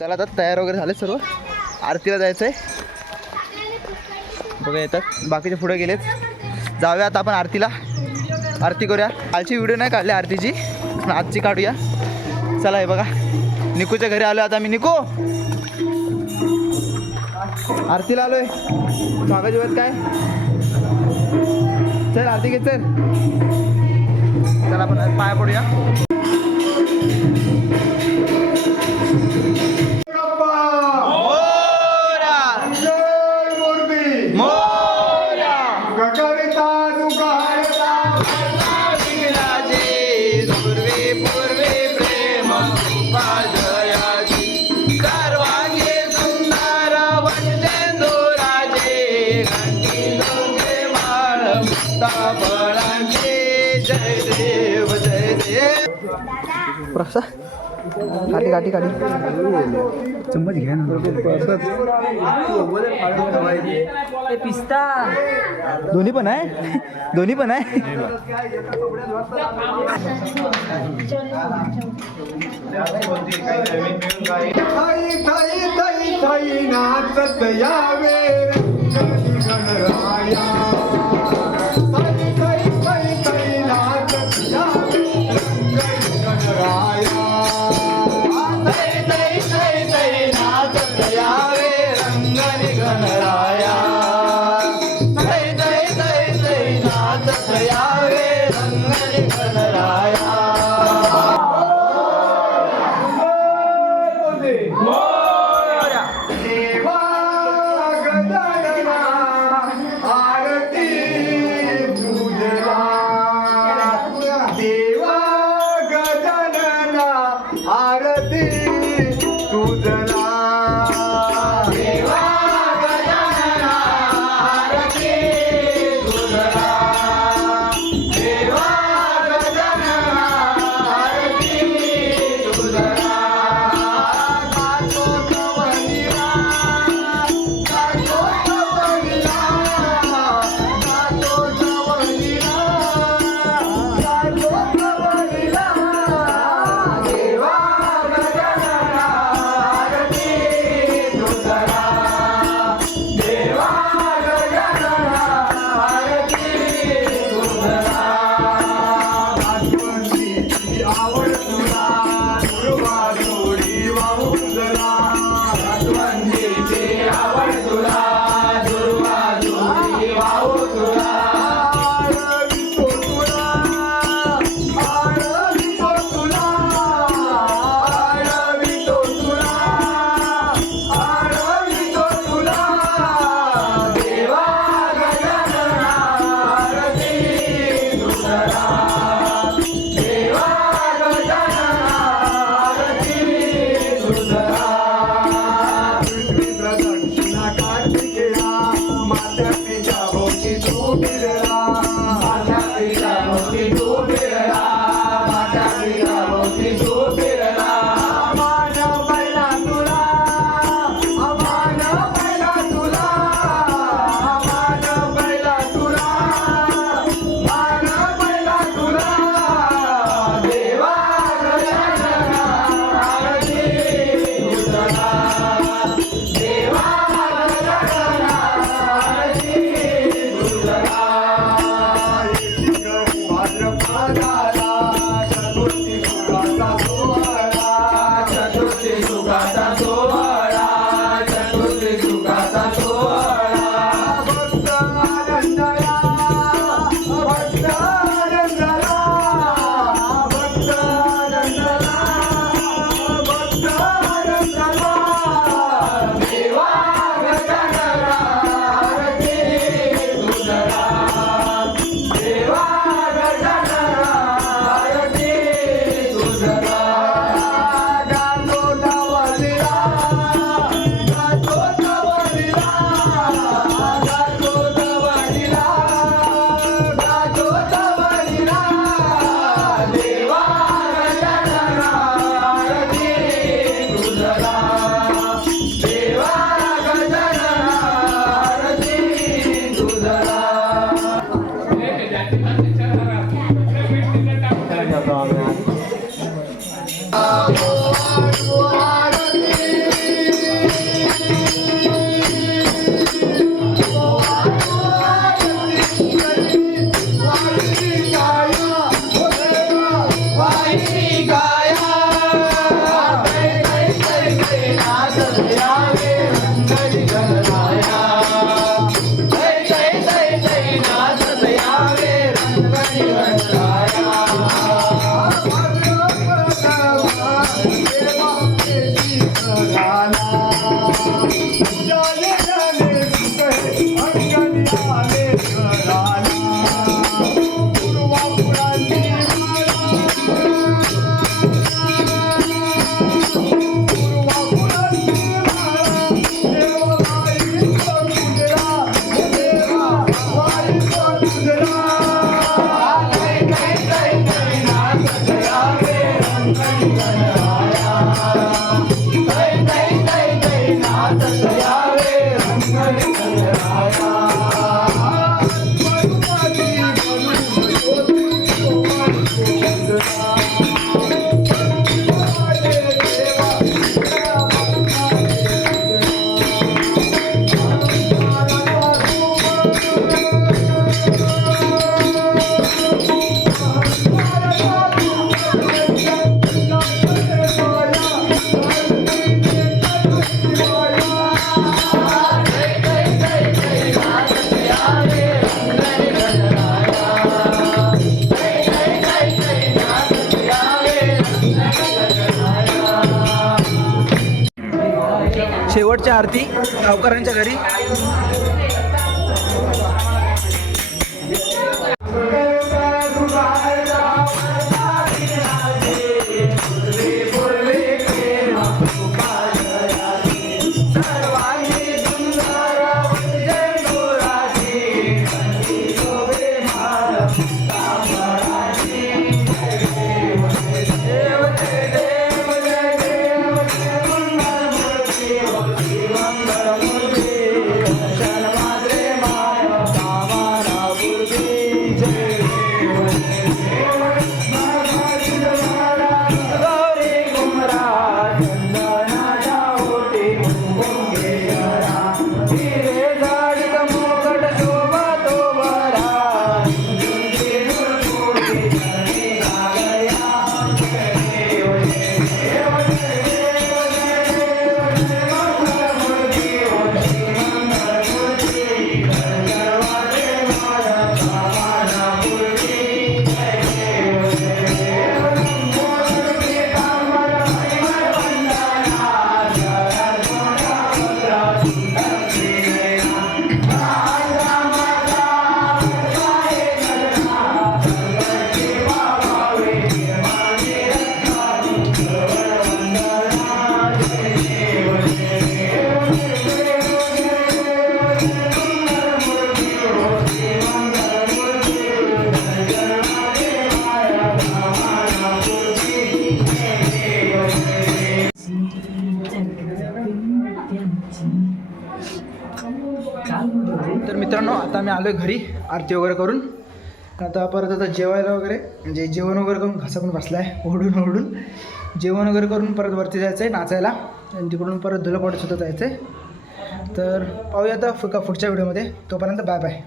चला आता तयार वगैरे झाले सर्व. आरतीला जायचं आहे बघा येतात बाकीचे पुढे गेलेत. जाऊया आता आपण आरतीला. आरती करूया. कालची व्हिडिओ नाही काढली आरतीची. पण आजची काढूया. चला हे बघा. निकूच्या घरी आलो आता मी. निकू! आरतीला आलोय. मागा जेवत काय? चल आरती घे चल. चला आपण पाया पडूया. जय देव जय काठी काठी काठी चम्मच घ्या ना पिस्ता दोन्ही पण आहे दोन्ही पण आहे थाई थाई थाई थाई नाचत यावे Maior. तुझला I'll शेवटची आरती गावकऱ्यांच्या घरी. Obrigado. मित्रांनो आता मी आलो आहे घरी आरती वगैरे करून. आता परत आता जेवायला वगैरे म्हणजे जेवण वगैरे करून घसा पण बसला आहे ओढून ओढून. जेवण वगैरे करून परत वरती जायचं आहे नाचायला आणि तिकडून परत धुलपड सुद्धा जायचं आहे तर पाहूया आता फुका पुढच्या व्हिडिओमध्ये. तोपर्यंत बाय बाय.